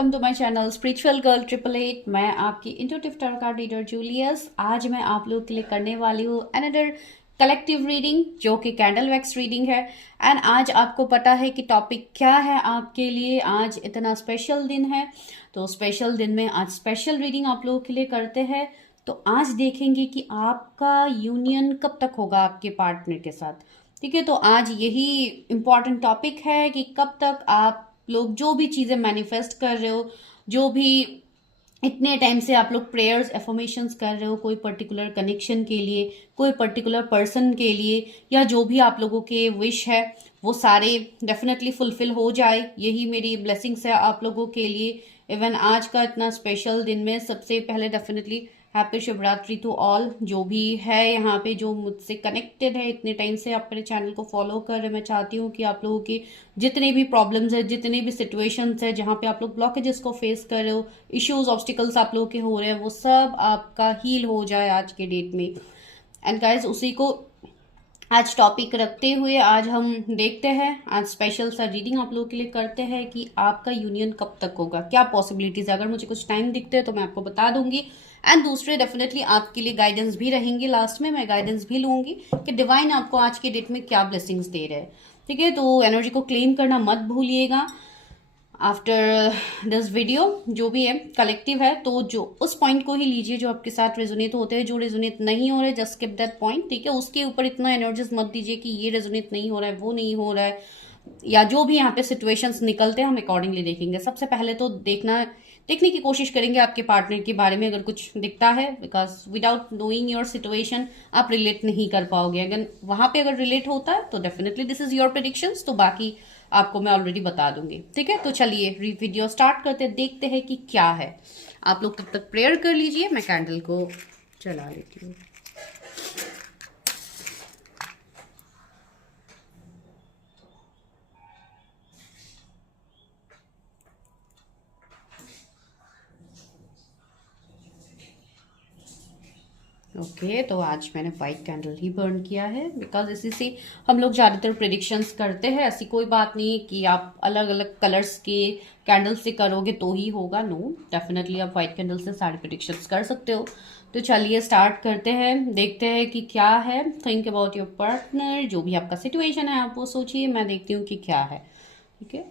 Welcome to my channel spiritual girl 888। मैं आपकी intuitive tarot card reader Julius. आज मैं आप लोगों के लिए करने वाली हूँ अनदर कलेक्टिव रीडिंग जो कि कैंडल वैक्स रीडिंग है। एंड आज आपको पता है कि टॉपिक क्या है आपके लिए। आज इतना स्पेशल दिन है, तो स्पेशल दिन में आज स्पेशल रीडिंग आप लोगों के लिए करते हैं। तो आज देखेंगे कि आपका यूनियन कब तक होगा आपके पार्टनर के साथ। ठीक है, तो आज यही इम्पॉर्टेंट टॉपिक है कि कब तक आप लोग जो भी चीज़ें मैनिफेस्ट कर रहे हो, जो भी इतने टाइम से आप लोग प्रेयर्स एफर्मेशंस कर रहे हो कोई पर्टिकुलर कनेक्शन के लिए, कोई पर्टिकुलर पर्सन के लिए, या जो भी आप लोगों के विश है वो सारे डेफिनेटली फुलफिल हो जाए, यही मेरी ब्लेसिंग्स है आप लोगों के लिए। इवन आज का इतना स्पेशल दिन में सबसे पहले definitely happy Shivratri to all जो भी है यहाँ पे, जो मुझसे कनेक्टेड है इतने टाइम से, आप मेरे चैनल को फॉलो कर रहे हैं। मैं चाहती हूँ कि आप लोगों के जितने भी प्रॉब्लम्स है, जितने भी सिचुएशंस है जहाँ पे आप लोग ब्लॉकेजेस को फेस कर रहे हो, इश्यूज ऑब्स्टिकल्स आप लोगों के हो रहे हैं, वो सब आपका हील हो जाए आज के डेट में। एंड गाइज उसी को आज टॉपिक रखते हुए आज हम देखते हैं, आज स्पेशल सा रीडिंग आप लोगों के लिए करते हैं कि आपका यूनियन कब तक होगा, क्या पॉसिबिलिटीज है। अगर मुझे कुछ टाइम दिखते हैं तो मैं आपको बता दूंगी। एंड दूसरे डेफिनेटली आपके लिए गाइडेंस भी रहेंगे, लास्ट में मैं गाइडेंस भी लूंगी कि डिवाइन आपको आज के डेट में क्या ब्लेसिंग्स दे रहे हैं। ठीक है, तो एनर्जी को क्लेम करना मत भूलिएगा। आफ्टर दिस वीडियो जो भी है कलेक्टिव है, तो जो उस पॉइंट को ही लीजिए जो आपके साथ रेजोनेट होते हैं। जो रेजोनेट नहीं हो रहे जस्ट स्किप दैट पॉइंट। ठीक है, उसके ऊपर इतना एनर्जीज मत दीजिए कि ये रेजोनेट नहीं हो रहा है, वो नहीं हो रहा है, या जो भी यहाँ पे सिचुएशंस निकलते हैं हम अकॉर्डिंगली देखेंगे। सबसे पहले तो देखने की कोशिश करेंगे आपके पार्टनर के बारे में अगर कुछ दिखता है, because without knowing your situation आप रिलेट नहीं कर पाओगे। अगर वहां पे अगर रिलेट होता है तो definitely this is your predictions, तो बाकी आपको मैं ऑलरेडी बता दूंगी। ठीक है, तो चलिए वीडियो स्टार्ट करते, देखते हैं कि क्या है। आप लोग तब तक प्रेयर कर लीजिए, मैं कैंडल को जला लेती हूँ। ओके, तो आज मैंने व्हाइट कैंडल ही बर्न किया है, बिकॉज इसी से हम लोग ज़्यादातर प्रिडिक्शंस करते हैं। ऐसी कोई बात नहीं कि आप अलग अलग कलर्स के कैंडल से करोगे तो ही होगा, नो, डेफिनेटली आप व्हाइट कैंडल से सारे प्रिडिक्शंस कर सकते हो। तो चलिए स्टार्ट करते हैं, देखते हैं कि क्या है। थिंक अबाउट योर पार्टनर, जो भी आपका सिचुएशन है आप वो सोचिए, मैं देखती हूँ कि क्या है। ठीक है,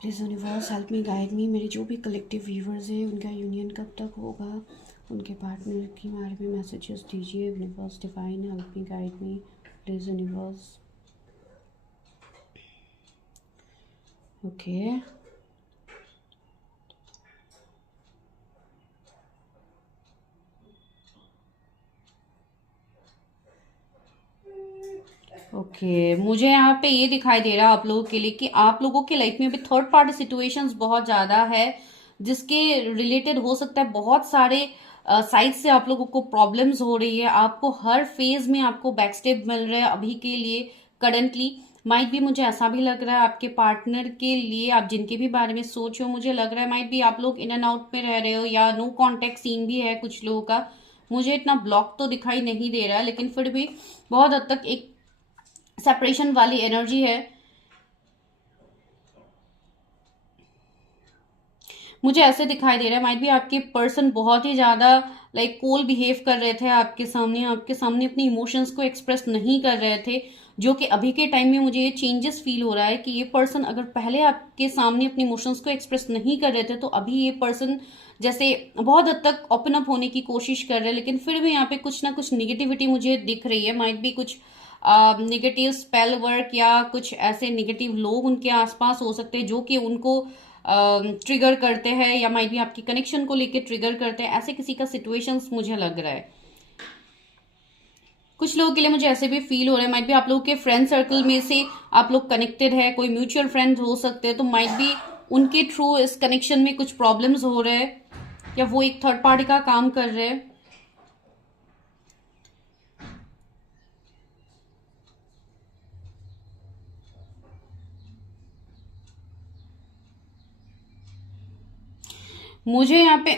please universe help me, guide me. मेरे जो भी कलेक्टिव व्यूवर्स हैं उनका यूनियन कब तक होगा, उनके पार्टनर के बारे में मैसेजेस दीजिए। Universe divine help me, guide me please universe. Okay, okay, मुझे यहाँ पे ये दिखाई दे रहा है आप लोगों के लिए कि आप लोगों के लाइफ में अभी थर्ड पार्टी सिचुएशंस बहुत ज़्यादा है, जिसके रिलेटेड हो सकता है बहुत सारे साइड से आप लोगों को प्रॉब्लम्स हो रही है। आपको हर फेज में आपको बैकस्टेप मिल रहा है अभी के लिए करंटली। माइट भी मुझे ऐसा भी लग रहा है आपके पार्टनर के लिए, आप जिनके भी बारे में सोच हो, मुझे लग रहा है माइट भी आप लोग इन एंड आउट में रह रहे हो, या नो कॉन्टेक्ट सीन भी है कुछ लोगों का। मुझे इतना ब्लॉक तो दिखाई नहीं दे रहा है, लेकिन फिर भी बहुत हद तक एक सेपरेशन वाली एनर्जी है। मुझे ऐसे दिखाई दे रहा है माइट भी आपके पर्सन बहुत ही ज्यादा लाइक कोल बिहेव कर रहे थे आपके सामने अपनी इमोशंस को एक्सप्रेस नहीं कर रहे थे, जो कि अभी के टाइम में मुझे ये चेंजेस फील हो रहा है कि ये पर्सन अगर पहले आपके सामने अपनी इमोशंस को एक्सप्रेस नहीं कर रहे थे, तो अभी ये पर्सन जैसे बहुत हद तक ओपन अप होने की कोशिश कर रहे हैं। लेकिन फिर भी यहाँ पे कुछ ना कुछ निगेटिविटी मुझे दिख रही है। माइट भी कुछ निगेटिव स्पेल वर्क या कुछ ऐसे निगेटिव लोग उनके आसपास हो सकते हैं जो कि उनको ट्रिगर करते हैं, या माइट भी आपकी कनेक्शन को लेके ट्रिगर करते हैं। ऐसे किसी का सिचुएशंस मुझे लग रहा है। कुछ लोगों के लिए मुझे ऐसे भी फील हो रहा है माइट भी आप लोगों के फ्रेंड सर्कल में से आप लोग कनेक्टेड है, कोई म्यूचुअल फ्रेंड्स हो सकते हैं, तो माइट भी उनके थ्रू इस कनेक्शन में कुछ प्रॉब्लम्स हो रहे हैं, या वो एक थर्ड पार्टी का काम कर रहे हैं। मुझे यहाँ पे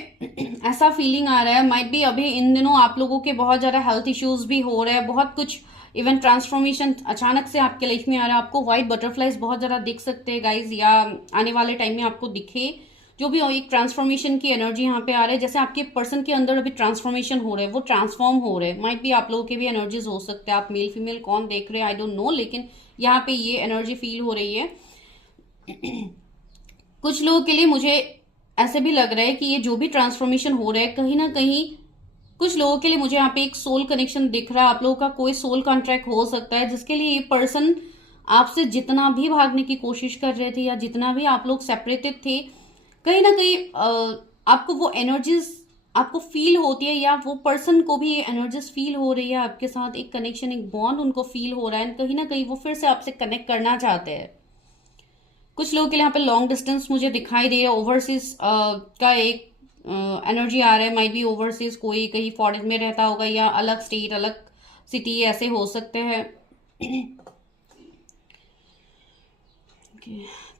ऐसा फीलिंग आ रहा है माइट भी अभी इन दिनों आप लोगों के बहुत ज़्यादा हेल्थ इश्यूज भी हो रहे हैं, बहुत कुछ इवन ट्रांसफॉर्मेशन अचानक से आपके लाइफ में आ रहा है। आपको व्हाइट बटरफ्लाइज बहुत ज़्यादा दिख सकते हैं गाइज, या आने वाले टाइम में आपको दिखे, जो भी एक ट्रांसफॉर्मेशन की एनर्जी यहाँ पे आ रहा है, जैसे आपके पर्सन के अंदर अभी ट्रांसफॉर्मेशन हो रहा है, वो ट्रांसफॉर्म हो रहे हैं। माइट भी आप लोगों के भी एनर्जीज हो सकते हैं, आप मेल फीमेल कौन देख रहे हैं आई डोंट नो, लेकिन यहाँ पे ये एनर्जी फील हो रही है। कुछ लोगों के लिए मुझे ऐसे भी लग रहा है कि ये जो भी ट्रांसफॉर्मेशन हो रहा है, कहीं ना कहीं कुछ लोगों के लिए मुझे यहाँ पे एक सोल कनेक्शन दिख रहा है। आप लोगों का कोई सोल कॉन्ट्रैक्ट हो सकता है जिसके लिए ये पर्सन आपसे जितना भी भागने की कोशिश कर रहे थे या जितना भी आप लोग सेपरेटेड थे, कहीं ना कहीं आपको वो एनर्जीज आपको फील होती है, या वो पर्सन को भी ये एनर्जीज फील हो रही है आपके साथ, एक कनेक्शन एक बॉन्ड उनको फील हो रहा है, कहीं ना कहीं वो फिर से आपसे कनेक्ट करना चाहते हैं। कुछ लोगों के लिए यहाँ पे लॉन्ग डिस्टेंस मुझे दिखाई दे रहा है, ओवरसीज का एक एनर्जी आ रहा है। माइट भी ओवरसीज कोई कहीं फॉरेन में रहता होगा या अलग स्टेट अलग सिटी ऐसे हो सकते हैं।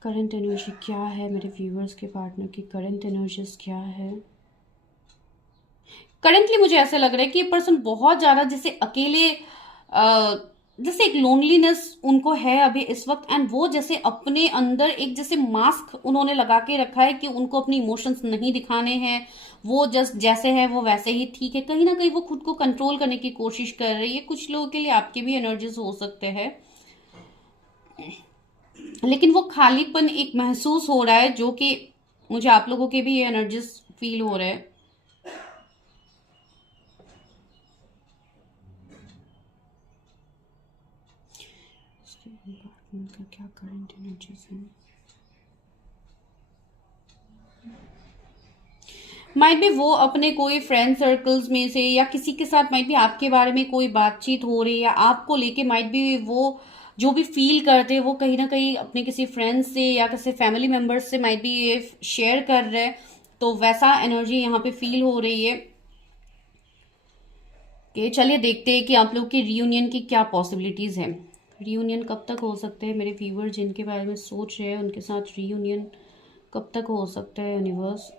करंट एनर्जी क्या है मेरे व्यूअर्स के पार्टनर की, करंट एनर्जीज क्या है? करंटली मुझे ऐसा लग रहा है कि ये पर्सन बहुत ज्यादा जैसे अकेले जैसे एक लोनलीनेस उनको है अभी इस वक्त, एंड वो जैसे अपने अंदर एक जैसे मास्क उन्होंने लगा के रखा है कि उनको अपने इमोशंस नहीं दिखाने हैं, वो जस्ट जैसे है वो वैसे ही ठीक है। कहीं ना कहीं वो खुद को कंट्रोल करने की कोशिश कर रही है। कुछ लोगों के लिए आपके भी एनर्जीज हो सकते हैं, लेकिन वो खालीपन एक महसूस हो रहा है, जो कि मुझे आप लोगों के भी ये एनर्जीज फील हो रहे हैं। का क्या करंट एनर्जीज है? माइट भी वो अपने कोई फ्रेंड सर्कल्स में से या किसी के साथ माइट भी आपके बारे में कोई बातचीत हो रही है, या आपको लेके माइट भी वो जो भी फील करते हैं वो कहीं ना कहीं अपने किसी फ्रेंड से या किसी फैमिली मेंबर्स से माइट भी ये शेयर कर रहे हैं, तो वैसा एनर्जी यहाँ पे फील हो रही है। कि चलिए देखते हैं कि आप लोग की रियूनियन की क्या पॉसिबिलिटीज है। रियूनियन कब तक हो सकते हैं? मेरे व्यूअर जिनके बारे में सोच रहे हैं उनके साथ रियूनियन कब तक हो सकता है यूनिवर्स?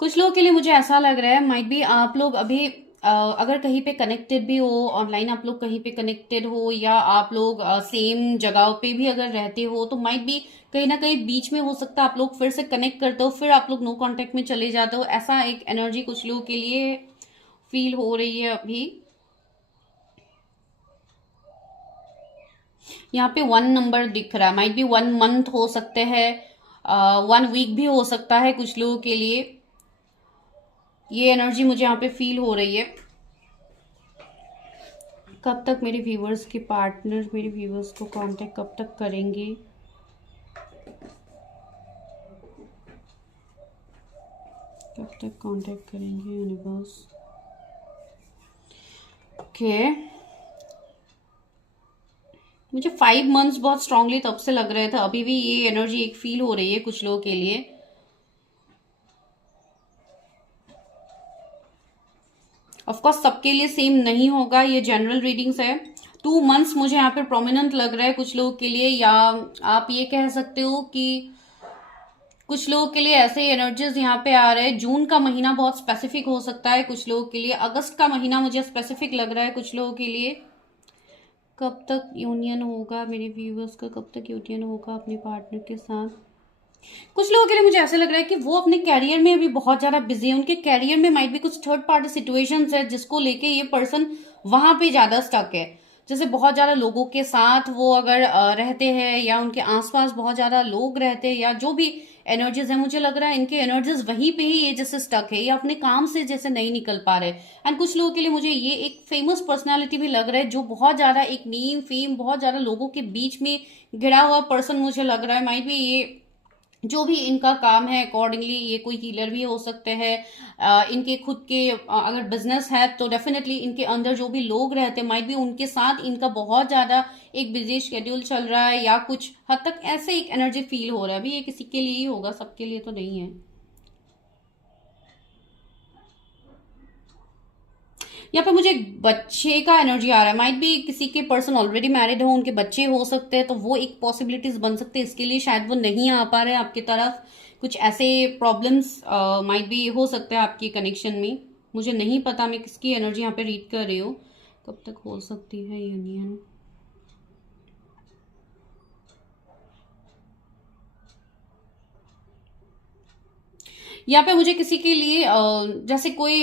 कुछ लोगों के लिए मुझे ऐसा लग रहा है माइट बी आप लोग अभी अगर कहीं पे कनेक्टेड भी हो ऑनलाइन, आप लोग कहीं पे कनेक्टेड हो या आप लोग सेम जगह पे भी अगर रहते हो, तो माइट बी कहीं ना कहीं बीच में हो सकता है आप लोग फिर से कनेक्ट करते हो, फिर आप लोग नो कांटेक्ट में चले जाते हो। ऐसा एक एनर्जी कुछ लोगों के लिए फील हो रही है अभी। यहाँ पे 1 नंबर दिख रहा है, माइट बी 1 मंथ हो सकते हैं, 1 वीक भी हो सकता है कुछ लोगों के लिए। ये एनर्जी मुझे यहाँ पे फील हो रही है। कब तक मेरे व्यूवर्स के पार्टनर मेरे व्यूवर्स को कांटेक्ट कब तक करेंगे? कब तक कांटेक्ट करेंगे यूनिवर्स? ओके, मुझे 5 मंथ्स बहुत स्ट्रांगली तब से लग रहे थे, अभी भी ये एनर्जी एक फील हो रही है कुछ लोगों के लिए। ऑफकोर्स सबके लिए सेम नहीं होगा, ये जनरल रीडिंग्स है। 2 मंथ्स मुझे यहाँ पे प्रोमिनेंट लग रहा है कुछ लोगों के लिए, या आप ये कह सकते हो कि कुछ लोगों के लिए ऐसे एनर्जीज यहाँ पे आ रहे हैं। जून का महीना बहुत स्पेसिफिक हो सकता है कुछ लोगों के लिए, अगस्त का महीना मुझे स्पेसिफिक लग रहा है कुछ लोगों के लिए। कब तक यूनियन होगा मेरे व्यूवर्स का, कब तक यूनियन होगा अपने पार्टनर के साथ? कुछ लोगों के लिए मुझे ऐसा लग रहा है कि वो अपने कैरियर में अभी बहुत ज्यादा बिजी है, उनके कैरियर में माइट भी कुछ थर्ड पार्टी सिचुएशंस है जिसको लेके ये पर्सन वहां पे ज्यादा स्टक है। जैसे बहुत ज्यादा लोगों के साथ वो अगर रहते हैं या उनके आसपास बहुत ज्यादा लोग रहते हैं या जो भी एनर्जीज है, मुझे लग रहा है इनके एनर्जीज वहीं पे ही ये जैसे स्टक है या अपने काम से जैसे नहीं निकल पा रहे। एंड कुछ लोगों के लिए मुझे ये एक फेमस पर्सनालिटी भी लग रहा है, जो बहुत ज्यादा एक नेम फेम बहुत ज्यादा लोगों के बीच में घिरा हुआ पर्सन मुझे लग रहा है। माइट भी ये जो भी इनका काम है अकॉर्डिंगली ये कोई हीलर भी हो सकते हैं, इनके खुद के अगर बिजनेस है तो डेफिनेटली इनके अंदर जो भी लोग रहते हैं माइट भी उनके साथ इनका बहुत ज्यादा एक बिजी शेड्यूल चल रहा है, या कुछ हद तक ऐसे एक एनर्जी फील हो रहा है। अभी ये किसी के लिए ही होगा, सबके लिए तो नहीं है। यहाँ पे मुझे एक बच्चे का एनर्जी आ रहा है, माइट भी किसी के पर्सन ऑलरेडी मैरिड हो, उनके बच्चे हो सकते हैं, तो वो एक पॉसिबिलिटीज बन सकते हैं। इसके लिए शायद वो नहीं आ पा रहे आपकी तरफ, कुछ ऐसे प्रॉब्लम्स माइट भी हो सकते हैं आपके कनेक्शन में। मुझे नहीं पता मैं किसकी एनर्जी यहाँ पे रीड कर रही हूँ। कब तक हो सकती है यूनियन? यहाँ पे मुझे किसी के लिए जैसे कोई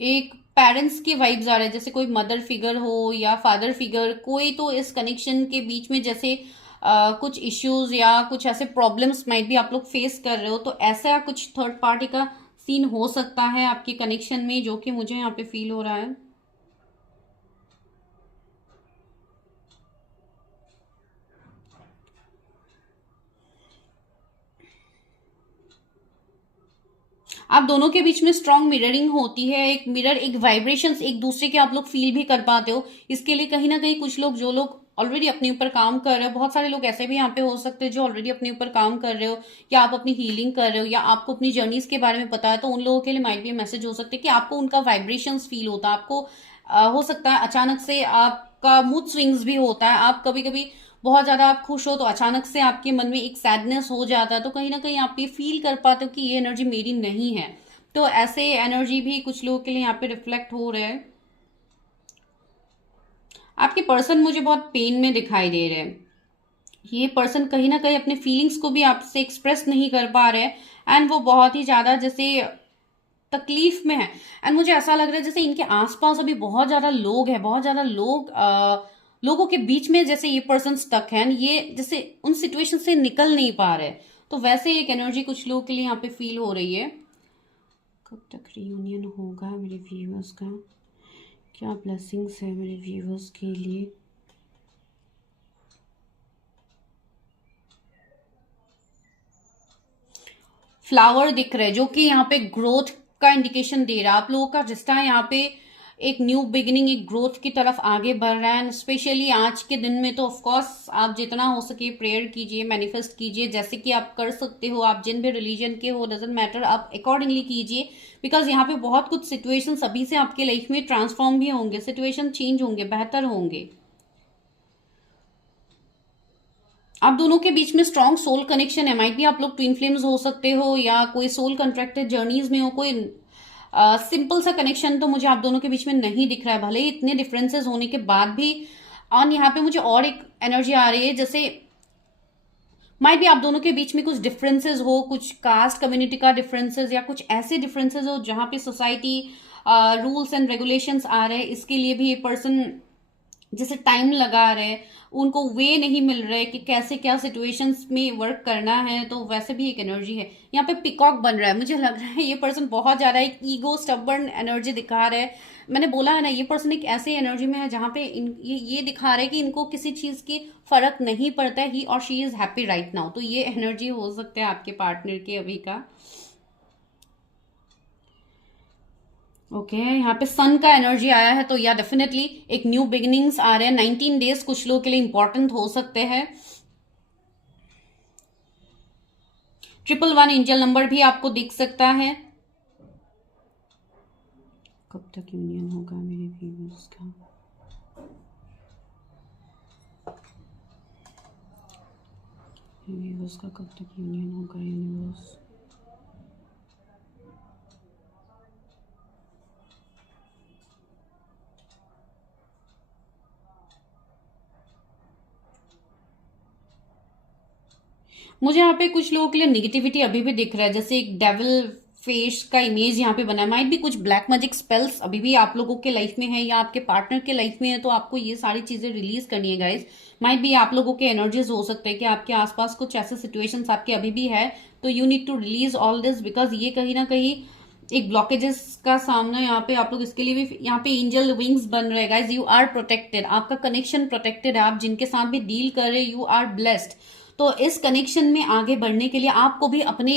एक पेरेंट्स की वाइब्स आ रहे हैं, जैसे कोई मदर फिगर हो या फादर फिगर, कोई तो इस कनेक्शन के बीच में जैसे कुछ इश्यूज या कुछ ऐसे प्रॉब्लम्स माइट भी आप लोग फेस कर रहे हो, तो ऐसा कुछ थर्ड पार्टी का सीन हो सकता है आपके कनेक्शन में, जो कि मुझे यहाँ पे फील हो रहा है। आप दोनों के बीच में स्ट्रांग मिररिंग होती है, एक मिरर, एक वाइब्रेशंस एक दूसरे के आप लोग फील भी कर पाते हो। इसके लिए कहीं ना कहीं कुछ लोग, जो लोग ऑलरेडी अपने ऊपर काम कर रहे हो, बहुत सारे लोग ऐसे भी यहाँ पे हो सकते हैं जो ऑलरेडी अपने ऊपर काम कर रहे हो, या आप अपनी हीलिंग कर रहे हो, या आपको अपनी जर्नीज के बारे में पता है, तो उन लोगों के लिए माइट भी मैसेज हो सकते हैं कि आपको उनका वाइब्रेशंस फील होता है। आपको हो सकता है अचानक से आपका मूड स्विंग्स भी होता है, आप कभी कभी बहुत ज्यादा आप खुश हो तो अचानक से आपके मन में एक सैडनेस हो जाता है, तो कहीं ना कहीं आप ये फील कर पाते हो कि ये एनर्जी मेरी नहीं है। तो ऐसे एनर्जी भी कुछ लोगों के लिए यहाँ पे रिफ्लेक्ट हो रहे हैं। आपके पर्सन मुझे बहुत पेन में दिखाई दे रहे हैं। ये पर्सन कहीं ना कहीं अपने फीलिंग्स को भी आपसे एक्सप्रेस नहीं कर पा रहे हैं, एंड वो बहुत ही ज्यादा जैसे तकलीफ में है। एंड मुझे ऐसा लग रहा है जैसे इनके आसपास अभी बहुत ज्यादा लोग हैं, बहुत ज्यादा लोगों के बीच में जैसे ये पर्सन स्टक है, ये जैसे उन सिचुएशन से निकल नहीं पा रहे। तो वैसे एक एनर्जी कुछ लोगों के लिए यहाँ पे फील हो रही है। कब तक रियूनियन होगा मेरे व्यूअर्स का? क्या ब्लेसिंग्स है मेरे व्यूअर्स के लिए? फ्लावर दिख रहे हैं जो कि यहाँ पे ग्रोथ का इंडिकेशन दे रहा है। आप लोगों का रिश्ता है यहाँ पे एक न्यू बिगिनिंग, एक ग्रोथ की तरफ आगे बढ़ रहा है। स्पेशली आज के दिन में तो ऑफ कोर्स आप जितना हो सके प्रेयर कीजिए, मैनिफेस्ट कीजिए, जैसे कि आप कर सकते हो। आप जिन भी रिलीजन के हो, डजेंट मैटर, आप अकॉर्डिंगली कीजिए, बिकॉज यहाँ पे बहुत कुछ सिचुएशंस अभी से आपके लाइफ में ट्रांसफॉर्म भी होंगे, सिचुएशन चेंज होंगे, बेहतर होंगे। आप दोनों के बीच में स्ट्रॉन्ग सोल कनेक्शन है। माइट भी आप लोग ट्विन फ्लेम्स हो सकते हो, या कोई सोल कंट्रैक्टेड जर्नीज में हो। कोई सिंपल सा कनेक्शन तो मुझे आप दोनों के बीच में नहीं दिख रहा है, भले ही इतने डिफरेंसेस होने के बाद भी। और यहाँ पे मुझे और एक एनर्जी आ रही है, जैसे माइट भी आप दोनों के बीच में कुछ डिफरेंसेस हो, कुछ कास्ट कम्युनिटी का डिफरेंसेस, या कुछ ऐसे डिफरेंसेस हो जहां पे सोसाइटी रूल्स एंड रेगुलेशंस आ रहे हैं। इसके लिए भी ये पर्सन जैसे टाइम लगा रहे, उनको वे नहीं मिल रहे कि कैसे क्या सिचुएशंस में वर्क करना है। तो वैसे भी एक एनर्जी है यहाँ पे, पिकॉक बन रहा है। मुझे लग रहा है ये पर्सन बहुत ज्यादा एक ईगो स्टबर्न एनर्जी दिखा रहा है। मैंने बोला है ना, ये पर्सन एक ऐसी एनर्जी में है जहां पे ये दिखा रहे हैं कि इनको किसी चीज की फर्क नहीं पड़ता है, ही और she is happy right now. तो ये एनर्जी हो सकता है आपके पार्टनर के अभी का। ओके यहाँ पे सन का एनर्जी आया है, तो या डेफिनेटली एक न्यू बिगिनिंग्स आ रहे हैं। 19 डेज कुछ लोगों के लिए इंपॉर्टेंट हो सकते हैं। 111 एंजल नंबर भी आपको दिख सकता है। कब तक यूनियन होगा मेरे व्यूअर्स का? व्यूअर्स का कब तक यूनियन होगा यूनिवर्स? मुझे यहाँ पे कुछ लोगों के लिए निगेटिविटी अभी भी दिख रहा है, जैसे एक डेविल फेस का इमेज यहाँ पे बना है। माइट भी कुछ ब्लैक मैजिक स्पेल्स अभी भी आप लोगों के लाइफ में है, या आपके पार्टनर के लाइफ में है, तो आपको ये सारी चीजें रिलीज करनी है गाइज। माइट भी आप लोगों के एनर्जीज हो सकते हैं कि आपके आसपास कुछ ऐसे सिचुएशंस आपके अभी भी है, तो you need to release all this, because ये कहीं ना कहीं एक ब्लॉकेजेस का सामना यहाँ पे आप लोग, इसके लिए भी यहाँ पे एंजल विंग्स बन रहे हैं गाइज। यू आर प्रोटेक्टेड, आपका कनेक्शन प्रोटेक्टेड है। आप जिनके साथ भी डील कर रहे, यू आर ब्लेस्ड। तो इस कनेक्शन में आगे बढ़ने के लिए आपको भी अपने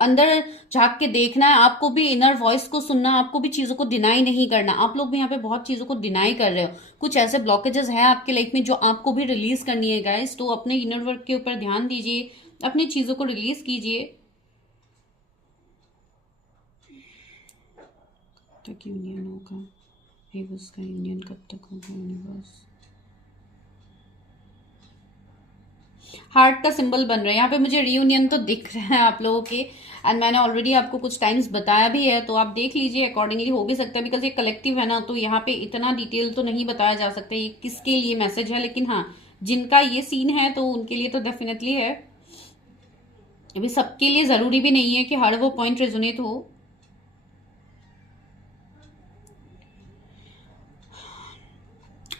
अंदर झांक के देखना है, आपको भी इनर वॉइस को सुनना, आपको भी चीजों को डिनाई नहीं करना। आप लोग भी यहाँ पे बहुत चीजों को डिनाई कर रहे हो, कुछ ऐसे ब्लॉकेजेस है आपके लाइफ में जो आपको भी रिलीज करनी है गाइस। तो अपने इनर वर्क के ऊपर ध्यान दीजिए, अपनी चीजों को रिलीज कीजिए। कब तक यूनियन होगा यूनिवर्स का? यूनियन कब तक होगा यूनिवर्स? हार्ट का सिंबल बन रहा है यहाँ पे, मुझे रियूनियन तो दिख रहा है आप लोगों के, एंड मैंने ऑलरेडी आपको कुछ टाइम्स बताया भी है, तो आप देख लीजिए अकॉर्डिंगली। हो भी सकता है बिकॉज ये कलेक्टिव है ना, तो यहाँ पे इतना डिटेल तो नहीं बताया जा सकता ये किसके लिए मैसेज है, लेकिन हाँ जिनका ये सीन है तो उनके लिए तो डेफिनेटली है। अभी सबके लिए जरूरी भी नहीं है कि हर वो पॉइंट रेजोनेट हो।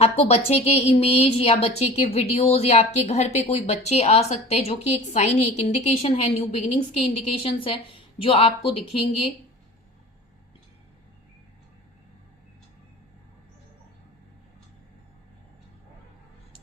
आपको बच्चे के इमेज या बच्चे के वीडियोस या आपके घर पे कोई बच्चे आ सकते हैं, जो कि एक साइन है, एक इंडिकेशन है, न्यू बिगिनिंग्स के इंडिकेशंस है जो आपको दिखेंगे।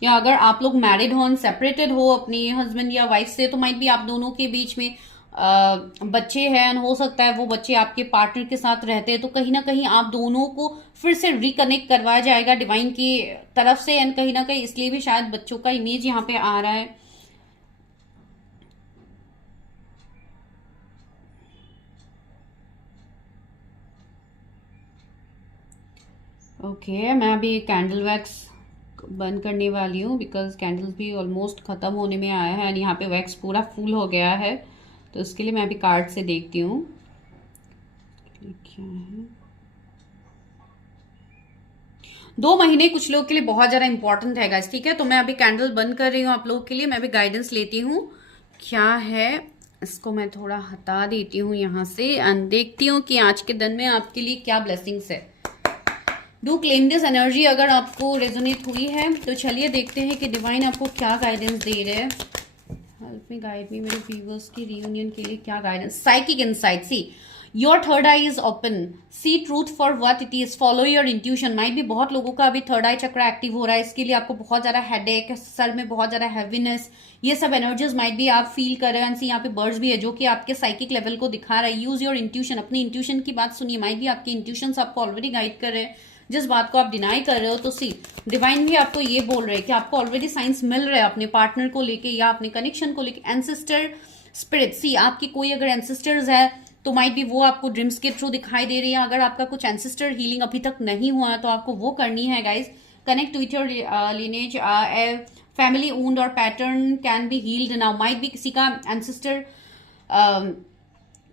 या अगर आप लोग मैरिड हो, सेपरेटेड हो अपने हस्बैंड या वाइफ से, तो माइट भी आप दोनों के बीच में बच्चे हैं, हो सकता है वो बच्चे आपके पार्टनर के साथ रहते हैं, तो कहीं ना कहीं आप दोनों को फिर से रिकनेक्ट करवाया जाएगा डिवाइन की तरफ से। एंड कहीं ना कहीं इसलिए भी शायद बच्चों का इमेज यहाँ पे आ रहा है। ओके, मैं अभी कैंडल वैक्स बंद करने वाली हूँ, बिकॉज कैंडल्स भी ऑलमोस्ट ख़त्म होने में आया है एंड यहाँ पे वैक्स पूरा फुल हो गया है। तो इसके लिए मैं अभी कार्ड से देखती हूँ क्या है। 2 महीने कुछ लोगों के लिए बहुत ज़्यादा इंपॉर्टेंट है गाइस, ठीक है। तो मैं अभी कैंडल बंद कर रही हूँ आप लोगों के लिए। मैं अभी गाइडेंस लेती हूँ क्या है। इसको मैं थोड़ा हटा देती हूँ यहाँ से एंड देखती हूँ कि आज के दिन में आपके लिए क्या ब्लेसिंग्स है। डू क्लेम दिस एनर्जी अगर आपको रेजोनेट हुई है तो चलिए देखते हैं कि डिवाइन आपको क्या गाइडेंस दे रहे हैं। हेल्प मी गाइड मी, मेरे व्यूअर्स की रियूनियन के लिए क्या guidance. Psychic insight, see your third eye is open, see truth for what it is, follow your intuition. माइट भी बहुत लोगों का अभी थर्ड आई चक्र एक्टिव हो रहा है, इसके लिए आपको बहुत ज्यादा हेडेक, सर में बहुत ज्यादा हैवीनेस, ये सब एनर्जीज माइट भी आप फील कर रहे हैं। सी यहाँ पे बर्ड्स भी है जो कि आपके साइकिक लेवल को दिखा रहा है। यूज योर इंट्यूशन, अपनी इंट्यूशन की बात सुनिए। माइट भी आपके इंट्यूशन आपको ऑलरेडी गाइड कर रहे हैं जिस बात को आप डिनाई कर रहे हो। तो सी डिवाइन भी आपको ये बोल रहे हैं कि आपको ऑलरेडी साइंस मिल रहा है अपने पार्टनर को लेके या अपने कनेक्शन को लेके। एंसेस्टर स्पिरिट, सी आपकी कोई अगर एंसेस्टर्स है तो माइट भी वो आपको ड्रीम्स के थ्रू दिखाई दे रही है। अगर आपका कुछ एंसेस्टर हीलिंग अभी तक नहीं हुआ है तो आपको वो करनी है guys. Connect with your lineage, family wound और pattern can be healed now. Might भी किसी का एंसेस्टर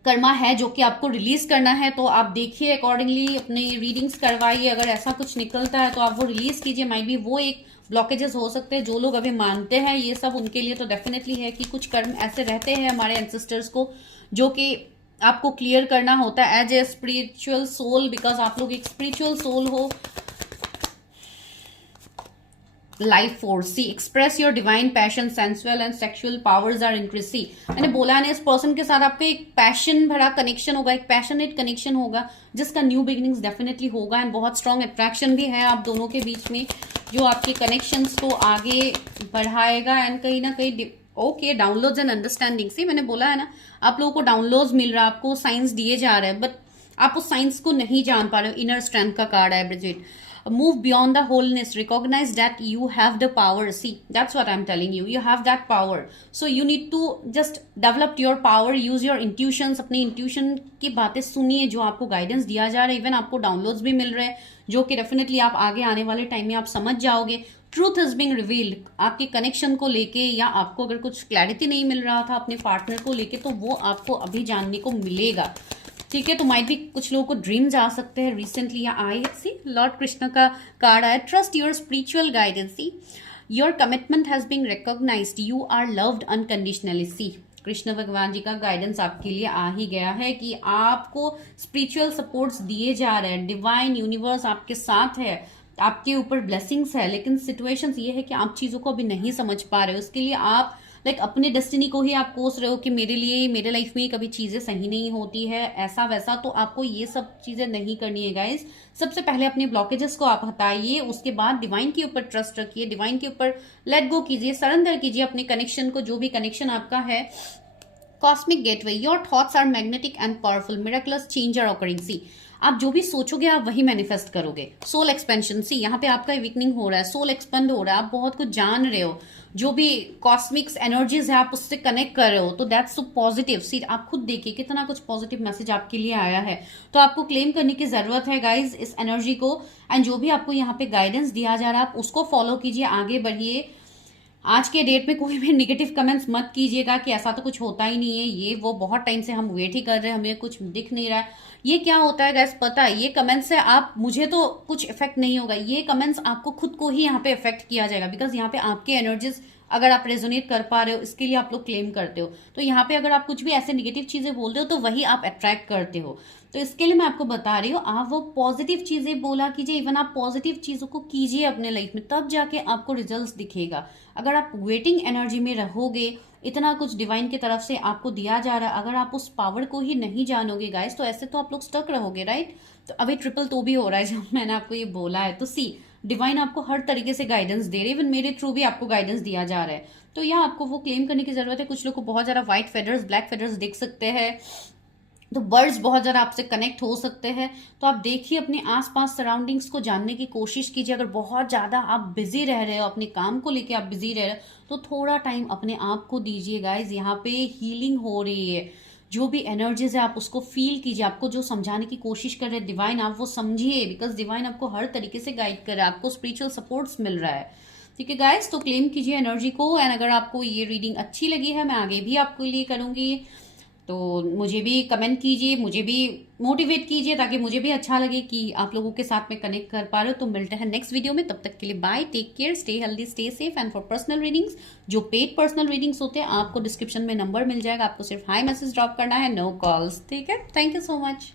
कर्मा है जो कि आपको रिलीज करना है, तो आप देखिए अकॉर्डिंगली अपनी रीडिंग्स करवाइए। अगर ऐसा कुछ निकलता है तो आप वो रिलीज कीजिए। माइट भी वो एक ब्लॉकेजेस हो सकते हैं जो लोग अभी मानते हैं ये सब, उनके लिए तो डेफिनेटली है कि कुछ कर्म ऐसे रहते हैं हमारे एंसेस्टर्स को जो कि आपको क्लियर करना होता है as a spiritual soul, because आप लोग एक स्पिरिचुअल सोल हो। Life force, see express your divine passion, sensual and sexual powers are increase. See मैंने बोला है ना, इस पर्सन के साथ आपका एक पैशन भरा कनेक्शन होगा, एक पैशनेट कनेक्शन होगा जिसका न्यू बिगिनिंग्स डेफिनेटली होगा एंड बहुत स्ट्रॉन्ग अट्रैक्शन भी है आप दोनों के बीच में जो आपके कनेक्शंस को आगे बढ़ाएगा। एंड कहीं ना कहीं ओके, डाउनलोड्स एंड अंडरस्टैंडिंग, सी मैंने बोला है ना आप लोगों को डाउनलोड्स मिल रहा है, आपको साइंस दिए जा रहे हैं बट आप उस साइंस को नहीं जान पा रहे हो। इनर स्ट्रेंथ का कार्ड है Brigid. Move beyond the wholeness, recognize that you have the power. See, that's what I'm telling you, you have that power, so you need to just develop your power, use your intuitions। अपनी intuition की बातें सुनिए जो आपको guidance दिया जा रहा है। इवन आपको डाउनलोड्स भी मिल रहे हैं जो कि डेफिनेटली आप आगे आने वाले टाइम में आप समझ जाओगे। ट्रूथ इज बिंग रिवील्ड, आपके कनेक्शन को लेके या आपको अगर कुछ क्लैरिटी नहीं मिल रहा था अपने पार्टनर को लेके तो वो आपको अभी जानने को मिलेगा, ठीक है। तो माइट भी कुछ लोगों को ड्रीम्स आ सकते हैं रिसेंटली या आए। सी लॉर्ड कृष्ण का कार्ड आया, trust your spiritual guidance, see your commitment has been recognised, you are loved unconditionally. See Krishna भगवान जी का गाइडेंस आपके लिए आ ही गया है कि आपको स्पिरिचुअल सपोर्ट्स दिए जा रहे हैं, डिवाइन यूनिवर्स आपके साथ है, आपके ऊपर ब्लेसिंग्स है। लेकिन सिचुएशंस ये है कि आप चीजों को अभी नहीं समझ पा रहे हो, उसके लिए आप अपने डेस्टिनी को ही आप कोस रहे हो कि मेरे लिए मेरे लाइफ में कभी चीजें सही नहीं होती है ऐसा वैसा। तो आपको ये सब चीजें नहीं करनी है गाइज। सबसे पहले अपने ब्लॉकेजेस को आप हटाइए, उसके बाद डिवाइन के ऊपर ट्रस्ट रखिए, डिवाइन के ऊपर लेट गो कीजिए, सरेंडर कीजिए अपने कनेक्शन को, जो भी कनेक्शन आपका है। Cosmic gateway, your thoughts are magnetic and powerful, miraculous change are occurring. See आप जो भी सोचोगे आप वही मैनिफेस्ट करोगे। सोल एक्सपेंशन, सी यहाँ पे आपका वीकनिंग हो रहा है, सोल एक्सपेंड हो रहा है, आप बहुत कुछ जान रहे हो, जो भी कॉस्मिक्स एनर्जीज है आप उससे कनेक्ट कर रहे हो, तो दैट्स सो पॉजिटिव। सी आप खुद देखिए कितना कुछ पॉजिटिव मैसेज आपके लिए आया है। तो आपको क्लेम करने की जरूरत है गाइज इस एनर्जी को, एंड जो भी आपको यहाँ पे गाइडेंस दिया जा रहा है आप उसको फॉलो कीजिए, आगे बढ़िए। आज के डेट में कोई भी नेगेटिव कमेंट्स मत कीजिएगा कि ऐसा तो कुछ होता ही नहीं है, ये वो बहुत टाइम से हम वेट ही कर रहे हैं, हमें कुछ दिख नहीं रहा है। ये क्या होता है गैस पता है, ये कमेंट्स से आप, मुझे तो कुछ इफेक्ट नहीं होगा, ये कमेंट्स आपको खुद को ही यहाँ पे इफेक्ट किया जाएगा, बिकॉज यहाँ पे आपके एनर्जीज अगर आप रेजोनेट कर पा रहे हो, इसके लिए आप लोग क्लेम करते हो। तो यहाँ पे अगर आप कुछ भी ऐसे निगेटिव चीजें बोल रहे हो तो वही आप अट्रैक्ट करते हो। तो इसके लिए मैं आपको बता रही हूँ, आप वो पॉजिटिव चीजें बोला कीजिए, इवन आप पॉजिटिव चीजों को कीजिए अपने लाइफ में, तब जाके आपको रिजल्ट्स दिखेगा। अगर आप वेटिंग एनर्जी में रहोगे, इतना कुछ डिवाइन की तरफ से आपको दिया जा रहा है, अगर आप उस पावर को ही नहीं जानोगे गाइस, तो ऐसे तो आप लोग स्टक रहोगे, राइट। तो अभी ट्रिपल तो भी हो रहा है जब मैंने आपको ये बोला है। तो सी, डिवाइन आपको हर तरीके से गाइडेंस दे रही है, इवन मेरे थ्रू भी आपको गाइडेंस दिया जा रहा है। तो यहाँ आपको वो क्लेम करने की जरूरत है। कुछ लोग को बहुत ज्यादा व्हाइट फेदर्स, ब्लैक फेदर्स दिख सकते हैं, तो बर्ड्स बहुत ज़्यादा आपसे कनेक्ट हो सकते हैं। तो आप देखिए, अपने आसपास सराउंडिंग्स को जानने की कोशिश कीजिए। अगर बहुत ज़्यादा आप बिजी रह रहे हो, अपने काम को लेके आप बिजी रह रहे हो, तो थोड़ा टाइम अपने आप को दीजिए गाइज। यहाँ पे हीलिंग हो रही है, जो भी एनर्जीज है आप उसको फील कीजिए। आपको जो समझाने की कोशिश कर रहे हैं डिवाइन, आप वो समझिए, बिकॉज डिवाइन आपको हर तरीके से गाइड कर रहा है, आपको स्पिरिचुअल सपोर्ट्स मिल रहा है। ठीक है गाइज, तो क्लेम कीजिए एनर्जी को। एंड अगर आपको ये रीडिंग अच्छी लगी है, मैं आगे भी आपके लिए करूंगी, तो मुझे भी कमेंट कीजिए, मुझे भी मोटिवेट कीजिए, ताकि मुझे भी अच्छा लगे कि आप लोगों के साथ में कनेक्ट कर पा रहे हो। तो मिलते हैं नेक्स्ट वीडियो में, तब तक के लिए bye, take care, stay healthy, stay safe. And for personal readings, जो पेड पर्सनल रीडिंग्स होते हैं, आपको डिस्क्रिप्शन में नंबर मिल जाएगा, आपको सिर्फ हाई मैसेज ड्रॉप करना है, नो कॉल्स। ठीक है, थैंक यू सो मच।